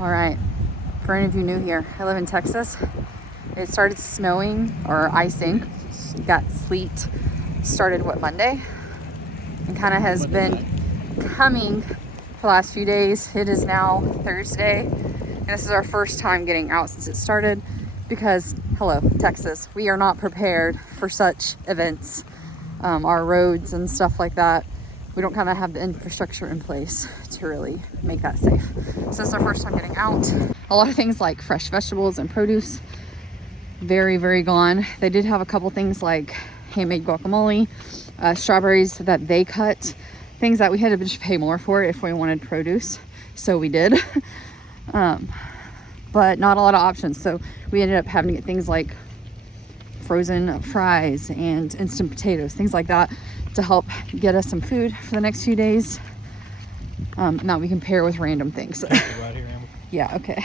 All right, for any of you new here, I live in Texas. It started snowing or icing, got sleet, started Monday, and kind of has been coming for the last few days. It is now Thursday, and this is our first time getting out since it started because, hello, Texas, we are not prepared for such events. Our roads and stuff like that, we don't kind of have the infrastructure in place to really make that safe. So this is our first time getting out. A lot of things like fresh vegetables and produce, very, very gone. They did have a couple things like handmade guacamole, strawberries that they cut, things that we had to just pay more for if we wanted produce. So we did, but not a lot of options. So we ended up having to get things like frozen fries and instant potatoes, things like that, to help get us some food for the next few days. Now we can pair with random things. Right here, Amber. Yeah, okay.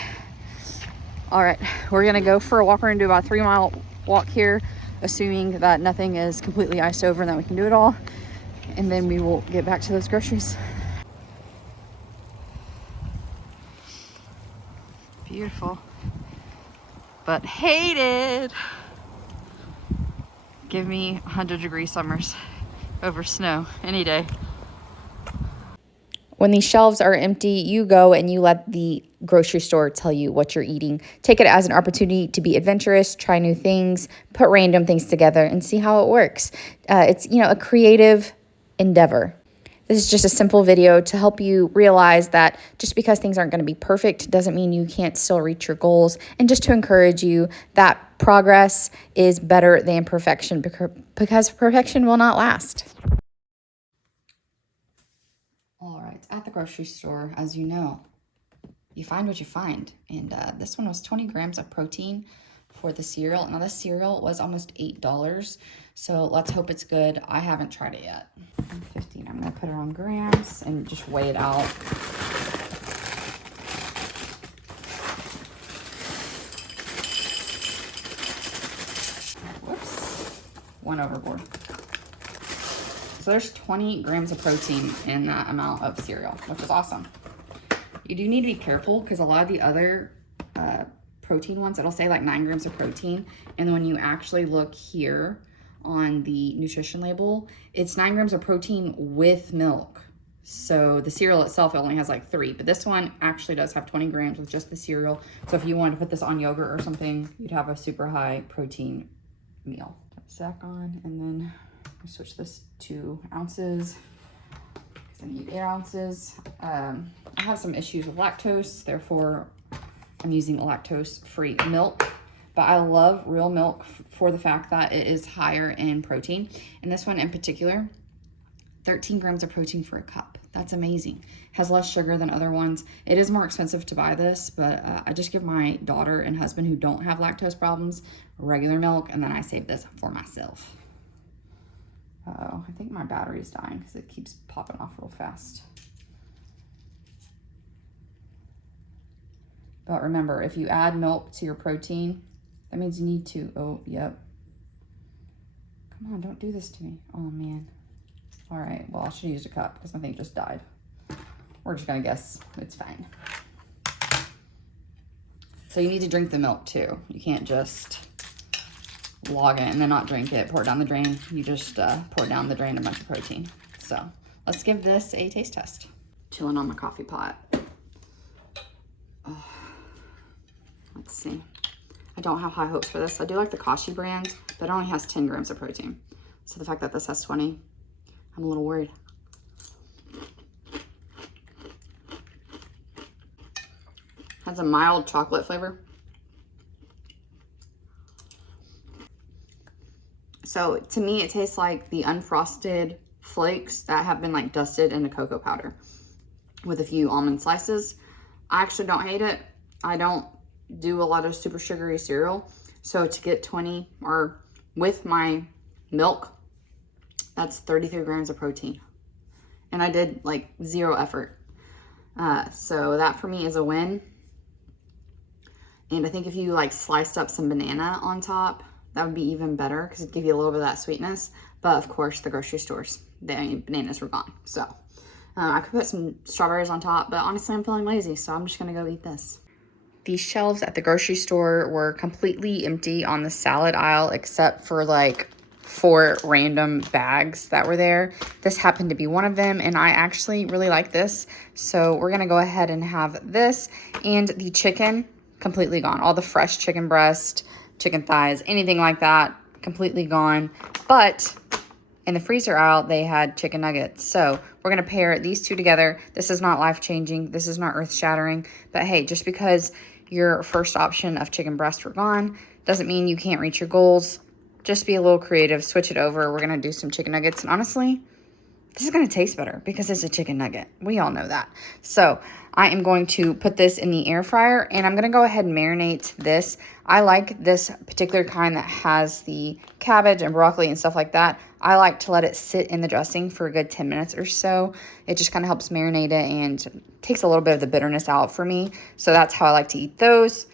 All right, we're gonna go for a walk. We're gonna do about a 3-mile walk here, assuming that nothing is completely iced over and that we can do it all. And then we will get back to those groceries. Beautiful, but hated. Give me 100-degree summers over snow any day. When these shelves are empty, you go and you let the grocery store tell you what you're eating. Take it as an opportunity to be adventurous, try new things, put random things together and see how it works. It's, a creative endeavor. This is just a simple video to help you realize that just because things aren't going to be perfect doesn't mean you can't still reach your goals, and just to encourage you that progress is better than perfection because perfection will not last. All right, at the grocery store, as you know, you find what you find. And this one was 20 grams of protein for the cereal. Now this cereal was almost $8, so let's hope it's good. I haven't tried it yet. 15, I'm gonna put it on grams and just weigh it out. Whoops, one overboard. So there's 20 grams of protein in that amount of cereal, which is awesome. You do need to be careful because a lot of the other protein ones, it'll say like 9 grams of protein. And then when you actually look here on the nutrition label, it's 9 grams of protein with milk. So the cereal itself only has like 3, but this one actually does have 20 grams with just the cereal. So if you wanted to put this on yogurt or something, you'd have a super high protein meal. Sack on, and then switch this to ounces because I need 8 ounces. I have some issues with lactose, therefore I'm using lactose-free milk, but I love real milk for the fact that it is higher in protein. And this one in particular, 13 grams of protein for a cup. That's amazing. Has less sugar than other ones. It is more expensive to buy this, but I just give my daughter and husband who don't have lactose problems regular milk, and then I save this for myself. Uh-oh, I think my battery's dying because it keeps popping off real fast. But remember, if you add milk to your protein, that means you need to, oh, yep. Come on, don't do this to me. Oh, man. All right, well, I should have used a cup because my thing just died. We're just gonna guess it's fine. So you need to drink the milk too. You can't just log it and then not drink it, pour it down the drain. You just pour down the drain a bunch of protein. So let's give this a taste test. Chilling on my coffee pot. Oh. Let's see. I don't have high hopes for this. I do like the Kashi brand, but it only has 10 grams of protein. So the fact that this has 20, I'm a little worried. Has a mild chocolate flavor. So to me, it tastes like the unfrosted flakes that have been like dusted into cocoa powder with a few almond slices. I actually don't hate it. I don't do a lot of super sugary cereal. So to get 20 or with my milk, that's 33 grams of protein. And I did like 0 effort. So that for me is a win. And I think if you like sliced up some banana on top, that would be even better because it'd give you a little bit of that sweetness. But of course, the grocery stores, the bananas were gone. So I could put some strawberries on top, but honestly, I'm feeling lazy, so I'm just gonna go eat this. The shelves at the grocery store were completely empty on the salad aisle except for like 4 random bags that were there. This happened to be one of them, and I actually really like this. So we're gonna go ahead and have this. And the chicken, completely gone. All the fresh chicken breast, chicken thighs, anything like that, completely gone. But in the freezer aisle, they had chicken nuggets. So we're gonna pair these two together. This is not life-changing, this is not earth-shattering, but hey, just because your first option of chicken breast were gone doesn't mean you can't reach your goals. Just be a little creative, switch it over. We're gonna do some chicken nuggets, and honestly, this is gonna taste better because it's a chicken nugget. We all know that. So I am going to put this in the air fryer, and I'm gonna go ahead and marinate this. I like this particular kind that has the cabbage and broccoli and stuff like that. I like to let it sit in the dressing for a good 10 minutes or so. It just kind of helps marinate it and takes a little bit of the bitterness out for me. So that's how I like to eat those.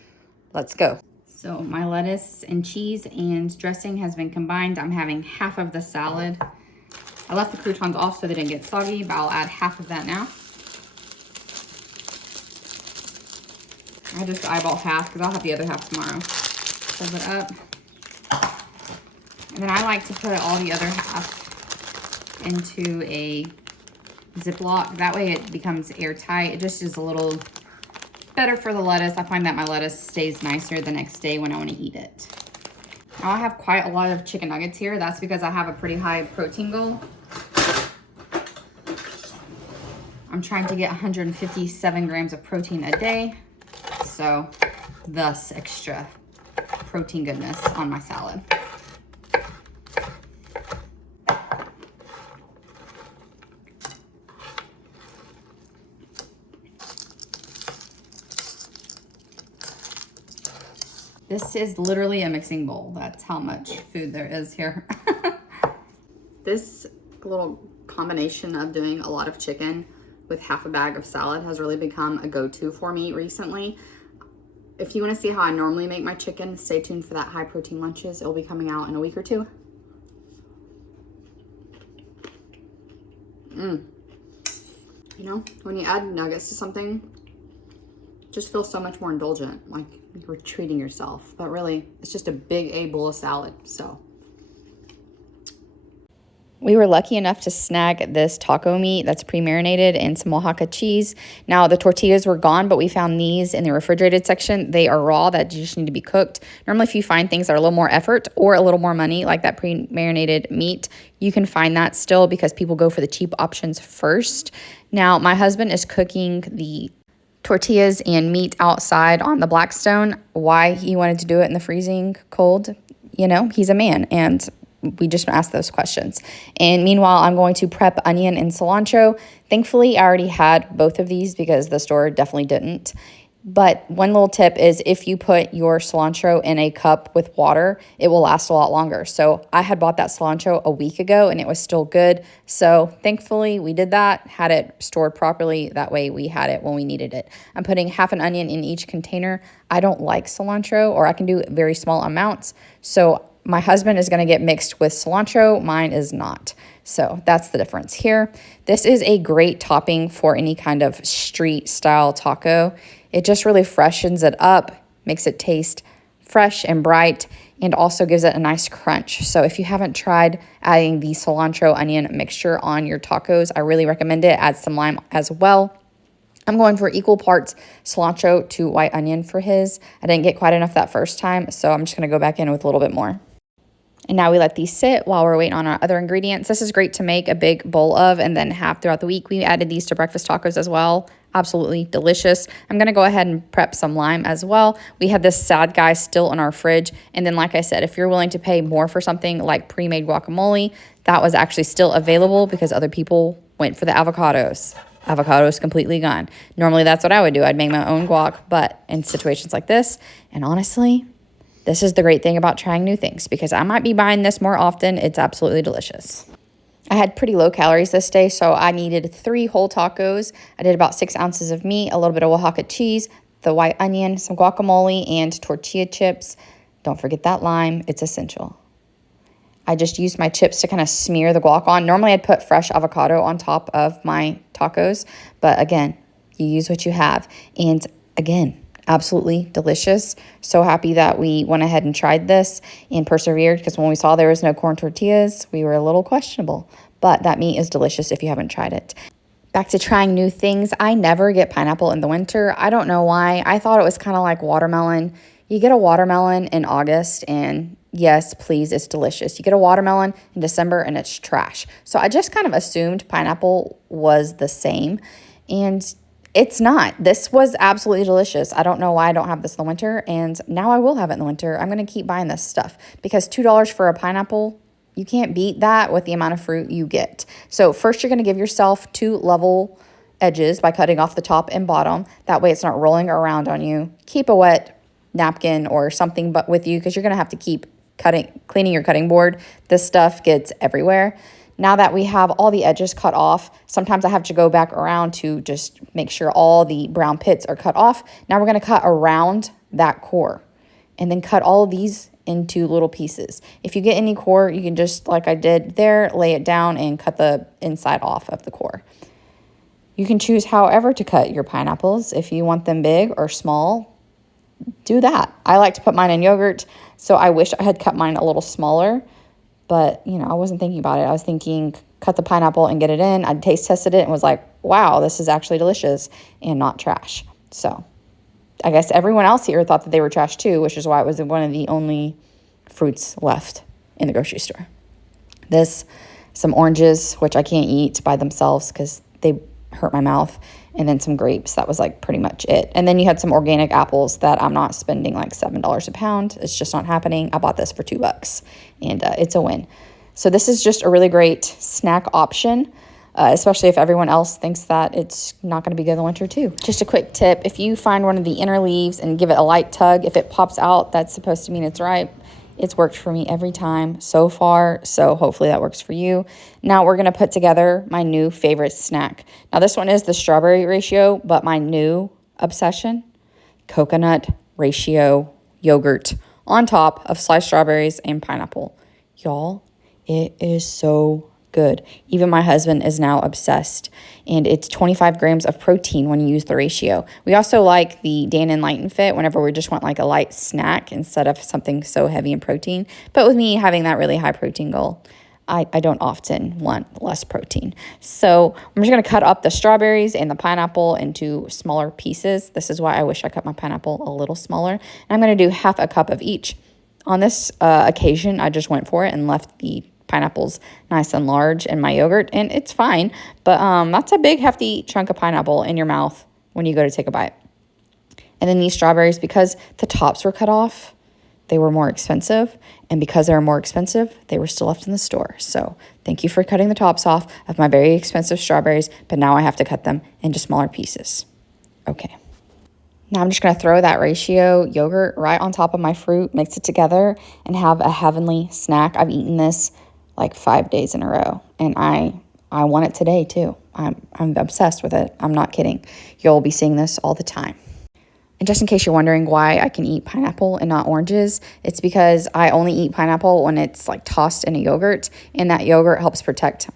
Let's go. So my lettuce and cheese and dressing has been combined. I'm having half of the salad. I left the croutons off so they didn't get soggy, but I'll add half of that now. I just eyeball half because I'll have the other half tomorrow. Fold it up. And then I like to put all the other half into a Ziploc. That way it becomes airtight. It just is a little better for the lettuce. I find that my lettuce stays nicer the next day when I want to eat it. Now I have quite a lot of chicken nuggets here. That's because I have a pretty high protein goal. I'm trying to get 157 grams of protein a day. So thus extra protein goodness on my salad. This is literally a mixing bowl. That's how much food there is here. This little combination of doing a lot of chicken with half a bag of salad has really become a go-to for me recently. If you want to see how I normally make my chicken, stay tuned for that high protein lunches. It'll be coming out in a week or two. You know, when you add nuggets to something, it just feels so much more indulgent, like you're treating yourself. But really, it's just a big A bowl of salad, so. We were lucky enough to snag this taco meat that's pre-marinated and some Oaxaca cheese. Now, the tortillas were gone, but we found these in the refrigerated section. They are raw, that just need to be cooked. Normally, if you find things that are a little more effort or a little more money, like that pre-marinated meat, you can find that still because people go for the cheap options first. Now, my husband is cooking the tortillas and meat outside on the Blackstone. Why he wanted to do it in the freezing cold, you know, he's a man, and we just ask those questions. And meanwhile, I'm going to prep onion and cilantro. Thankfully, I already had both of these because the store definitely didn't. But one little tip is if you put your cilantro in a cup with water, it will last a lot longer. So I had bought that cilantro a week ago and it was still good. So thankfully we did that, had it stored properly. That way we had it when we needed it. I'm putting half an onion in each container. I don't like cilantro, or I can do very small amounts. So my husband is going to get mixed with cilantro. Mine is not. So that's the difference here. This is a great topping for any kind of street style taco. It just really freshens it up, makes it taste fresh and bright, and also gives it a nice crunch. So if you haven't tried adding the cilantro onion mixture on your tacos, I really recommend it. Add some lime as well. I'm going for equal parts cilantro to white onion for his. I didn't get quite enough that first time, so I'm just going to go back in with a little bit more. And now we let these sit while we're waiting on our other ingredients. This is great to make a big bowl of and then have throughout the week. We added these to breakfast tacos as well. Absolutely delicious. I'm going to go ahead and prep some lime as well. We have this sad guy still in our fridge. And then, like I said, if you're willing to pay more for something like pre-made guacamole, that was actually still available because other people went for the avocados. Avocados completely gone. Normally, that's what I would do. I'd make my own guac, but in situations like this, and honestly, this is the great thing about trying new things because I might be buying this more often. It's absolutely delicious. I had pretty low calories this day, so I needed 3 whole tacos. I did about 6 ounces of meat, a little bit of Oaxaca cheese, the white onion, some guacamole, and tortilla chips. Don't forget that lime. It's essential. I just used my chips to kind of smear the guac on. Normally, I'd put fresh avocado on top of my tacos, but again, you use what you have. And again, absolutely delicious. So happy that we went ahead and tried this and persevered, because when we saw there was no corn tortillas, we were a little questionable. But that meat is delicious if you haven't tried it. Back to trying new things. I never get pineapple in the winter. I don't know why. I thought it was kind of like watermelon. You get a watermelon in August and yes, please, it's delicious. You get a watermelon in December and it's trash. So I just kind of assumed pineapple was the same, and it's not. This was absolutely delicious. I don't know why I don't have this in the winter, and now I will have it in the winter. I'm going to keep buying this stuff because $2 for a pineapple, you can't beat that with the amount of fruit you get. So first you're going to give yourself 2 level edges by cutting off the top and bottom. That way it's not rolling around on you. Keep a wet napkin or something but with you, because you're going to have to keep cleaning your cutting board. This stuff gets everywhere. Now that we have all the edges cut off, sometimes I have to go back around to just make sure all the brown pits are cut off. Now we're going to cut around that core and then cut all of these into little pieces. If you get any core, you can just, like I did there, lay it down and cut the inside off of the core. You can choose however to cut your pineapples. If you want them big or small, do that. I like to put mine in yogurt, so I wish I had cut mine a little smaller, but I wasn't thinking about it. I was thinking cut the pineapple and get it in. I taste tested it and was like, wow, this is actually delicious and not trash. So I guess everyone else here thought that they were trash too, which is why it was one of the only fruits left in the grocery store. Some oranges, which I can't eat by themselves because they hurt my mouth, and then some grapes. That was like pretty much it. And then you had some organic apples that I'm not spending like $7 a pound. It's just not happening. I bought this for $2 and it's a win. So this is just a really great snack option, especially if everyone else thinks that it's not going to be good in the winter too. Just a quick tip, if you find one of the inner leaves and give it a light tug, if it pops out, that's supposed to mean it's ripe. It's worked for me every time so far, so hopefully that works for you. Now we're going to put together my new favorite snack. Now this one is the strawberry ratio, but my new obsession, coconut ratio yogurt on top of sliced strawberries and pineapple. Y'all, it is so good. Even my husband is now obsessed, and it's 25 grams of protein when you use the ratio. We also like the Dan and Light and Fit whenever we just want like a light snack instead of something so heavy in protein. But with me having that really high protein goal, I don't often want less protein. So I'm just going to cut up the strawberries and the pineapple into smaller pieces. This is why I wish I cut my pineapple a little smaller. And I'm going to do half a cup of each. On this occasion, I just went for it and left the pineapples nice and large in my yogurt, and it's fine, but that's a big hefty chunk of pineapple in your mouth when you go to take a bite. And then these strawberries, because the tops were cut off, they were more expensive, and because they were more expensive, they were still left in the store. So thank you for cutting the tops off of my very expensive strawberries, but now I have to cut them into smaller pieces. Okay. Now I'm just going to throw that ratio yogurt right on top of my fruit, mix it together, and have a heavenly snack. I've eaten this like 5 days in a row, and I want it today too. I'm obsessed with it. I'm not kidding. You'll be seeing this all the time. And just in case you're wondering why I can eat pineapple and not oranges, it's because I only eat pineapple when it's like tossed in a yogurt, and that yogurt helps protect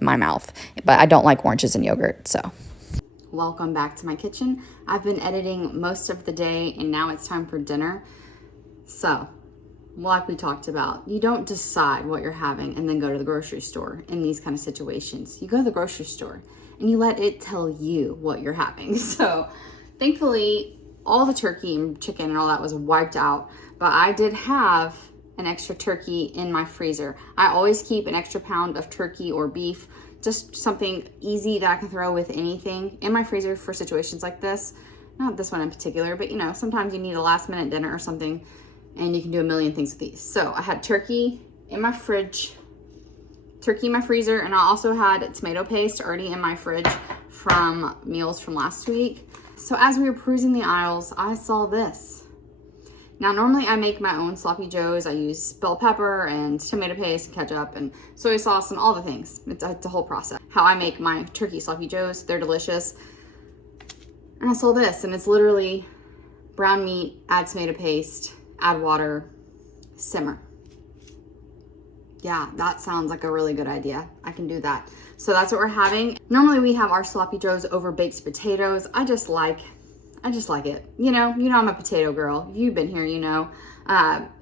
my mouth. But I don't like oranges in yogurt, so. Welcome back to my kitchen. I've been editing most of the day, and now it's time for dinner. So, like we talked about, you don't decide what you're having and then go to the grocery store in these kind of situations. You go to the grocery store and you let it tell you what you're having. So thankfully, all the turkey and chicken and all that was wiped out, but I did have an extra turkey in my freezer. I always keep an extra pound of turkey or beef, just something easy that I can throw with anything in my freezer for situations like this. Not this one in particular, but sometimes you need a last minute dinner or something, and you can do a million things with these. So I had turkey in my fridge, turkey in my freezer, and I also had tomato paste already in my fridge from meals from last week. So as we were perusing the aisles, I saw this. Now, normally I make my own sloppy joes. I use bell pepper and tomato paste and ketchup and soy sauce and all the things. It's a whole process. How I make my turkey sloppy joes, they're delicious. And I saw this, and it's literally brown meat, add tomato paste, add water, simmer. Yeah, that sounds like a really good idea. I can do that. So that's what we're having. Normally we have our sloppy joes over baked potatoes. I I just like it. You know I'm a potato girl. If you've been here, you know.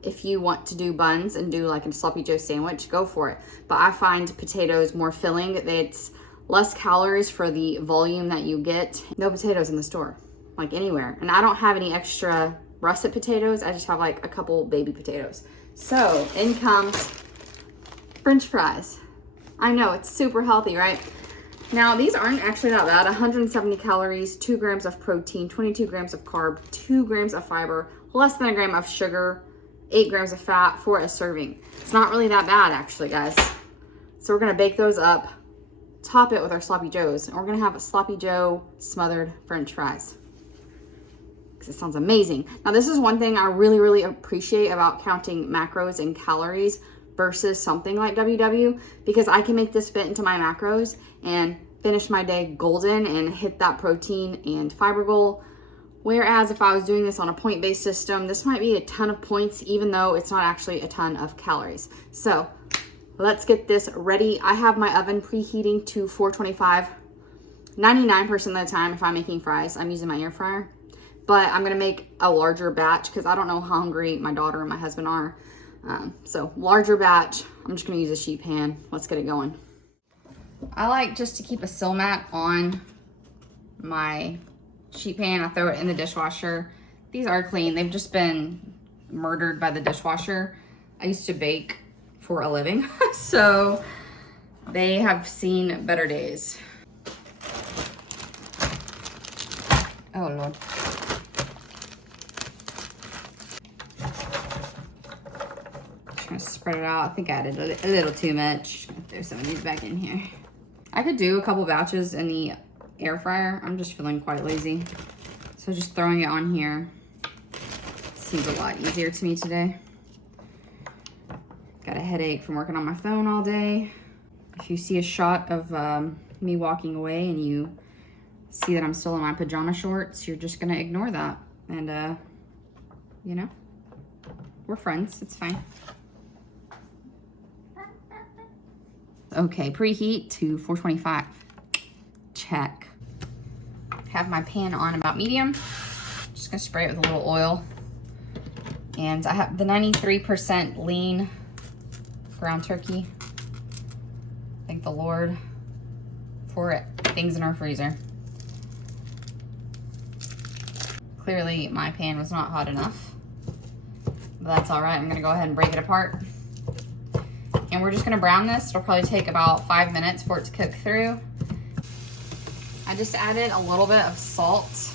If you want to do buns and do like a sloppy Joe sandwich, go for it. But I find potatoes more filling. It's less calories for the volume that you get. No potatoes in the store, like anywhere. And I don't have any extra russet potatoes. I just have like a couple baby potatoes. So in comes French fries. I know, it's super healthy, right? Now, these aren't actually that bad. 170 calories, 2 grams of protein, 22 grams of carb, 2 grams of fiber, less than a gram of sugar, 8 grams of fat for a serving. It's not really that bad, actually, guys. So we're gonna bake those up, top it with our sloppy joes, and we're gonna have a sloppy joe smothered French fries. Because it sounds amazing. Now, this is one thing I really, really appreciate about counting macros and calories versus something like WW, because I can make this fit into my macros and finish my day golden and hit that protein and fiber goal. Whereas if I was doing this on a point-based system, this might be a ton of points, even though it's not actually a ton of calories. So let's get this ready. I have my oven preheating to 425. 99% of the time, if I'm making fries, I'm using my air fryer. But I'm gonna make a larger batch because I don't know how hungry my daughter and my husband are. So larger batch, I'm just gonna use a sheet pan. Let's get it going. I like just to keep a sill mat on my sheet pan. I throw it in the dishwasher. These are clean. They've just been murdered by the dishwasher. I used to bake for a living, so they have seen better days. Oh Lord. Trying to spread it out. I think I added a little too much. Throw some of these back in here. I could do a couple batches in the air fryer. I'm just feeling quite lazy. So just throwing it on here seems a lot easier to me today. Got a headache from working on my phone all day. If you see a shot of me walking away and you see that I'm still in my pajama shorts, you're just gonna ignore that. And you know, we're friends, it's fine. Okay, preheat to 425. Check. Have my pan on about medium. Just gonna spray it with a little oil. And I have the 93% lean ground turkey. Thank the Lord for it. Things in our freezer. Clearly my pan was not hot enough, but that's all right. I'm gonna go ahead and break it apart. And we're just gonna brown this. It'll probably take about 5 minutes for it to cook through. I just added a little bit of salt.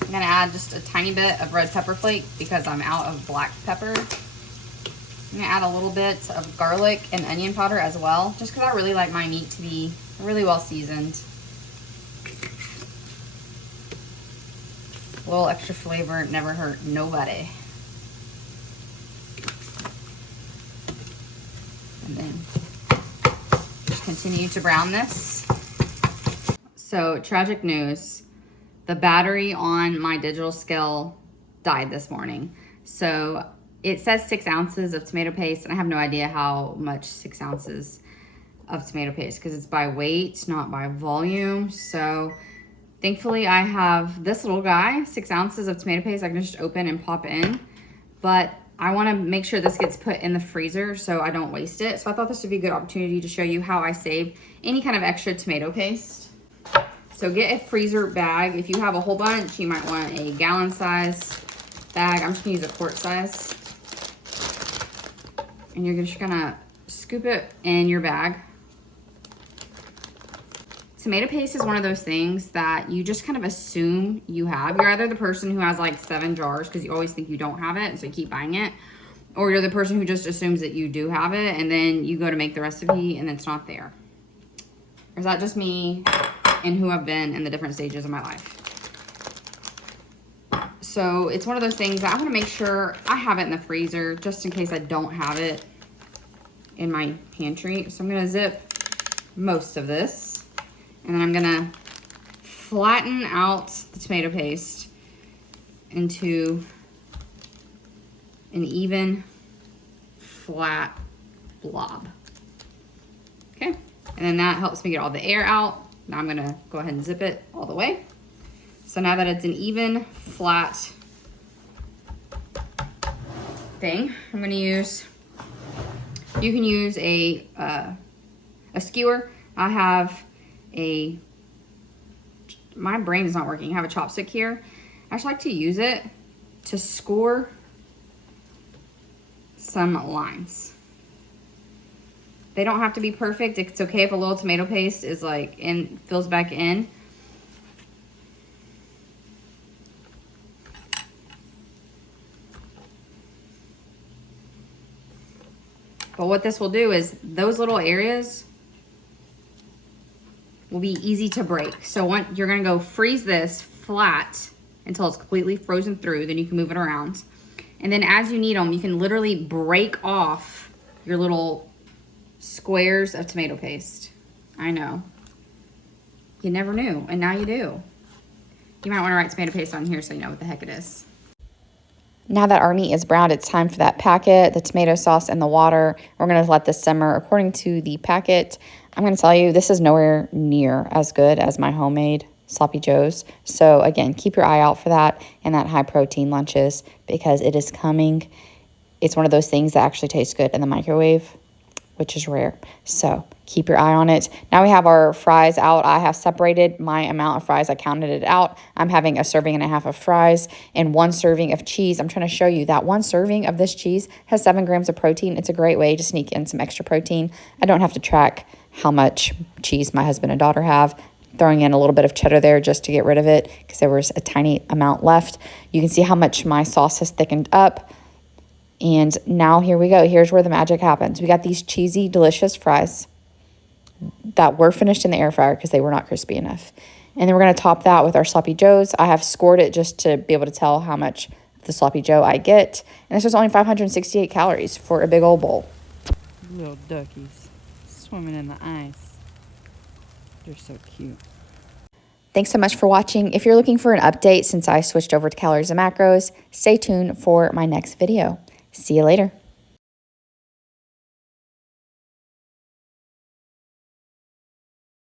I'm gonna add just a tiny bit of red pepper flake because I'm out of black pepper. I'm gonna add a little bit of garlic and onion powder as well, just because I really like my meat to be really well seasoned. A little extra flavor never hurt nobody. And then just continue to brown this. So tragic news, the battery on my digital scale died this morning. So it says 6 ounces of tomato paste, and I have no idea how much 6 ounces of tomato paste because it's by weight, not by volume. So thankfully I have this little guy, 6 ounces of tomato paste I can just open and pop in. But I want to make sure this gets put in the freezer so I don't waste it. So I thought this would be a good opportunity to show you how I save any kind of extra tomato paste. So get a freezer bag. If you have a whole bunch, you might want a gallon size bag. I'm just gonna use a quart size. And you're just gonna scoop it in your bag. Tomato paste is one of those things that you just kind of assume you have. You're either the person who has like 7 jars because you always think you don't have it, and so you keep buying it. Or you're the person who just assumes that you do have it, and then you go to make the recipe and it's not there. Or is that just me and who I've been in the different stages of my life? So it's one of those things that I want to make sure I have it in the freezer just in case I don't have it in my pantry. So I'm going to zip most of this, and then I'm going to flatten out the tomato paste into an even flat blob. Okay, and then that helps me get all the air out. Now I'm gonna go ahead and zip it all the way. So now that it's an even, flat thing, I'm gonna use, you can use a skewer. I have my brain is not working. I have a chopstick here. I just like to use it to score some lines. They don't have to be perfect. It's okay if a little tomato paste is like fills back in. But what this will do is those little areas will be easy to break. So you're gonna go freeze this flat until it's completely frozen through, then you can move it around. And then as you need them, you can literally break off your little squares of tomato paste. I know. You never knew, and now you do. You might wanna write tomato paste on here so you know what the heck it is. Now that our meat is browned, it's time for that packet, the tomato sauce, and the water. We're going to let this simmer according to the packet. I'm going to tell you, this is nowhere near as good as my homemade Sloppy Joes. So again, keep your eye out for that and that high protein lunches because it is coming. It's one of those things that actually tastes good in the microwave, which is rare. So keep your eye on it. Now we have our fries out. I have separated my amount of fries. I counted it out. I'm having a serving and a half of fries and 1 serving of cheese. I'm trying to show you that 1 serving of this cheese has 7 grams of protein. It's a great way to sneak in some extra protein. I don't have to track how much cheese my husband and daughter have. Throwing in a little bit of cheddar there just to get rid of it because there was a tiny amount left. You can see how much my sauce has thickened up. And now here we go. Here's where the magic happens. We got these cheesy, delicious fries that were finished in the air fryer because they were not crispy enough. And then we're going to top that with our Sloppy Joes. I have scored it just to be able to tell how much of the Sloppy Joe I get. And this was only 568 calories for a big old bowl. Little duckies swimming in the ice. They're so cute. Thanks so much for watching. If you're looking for an update since I switched over to calories and macros, stay tuned for my next video. See you later.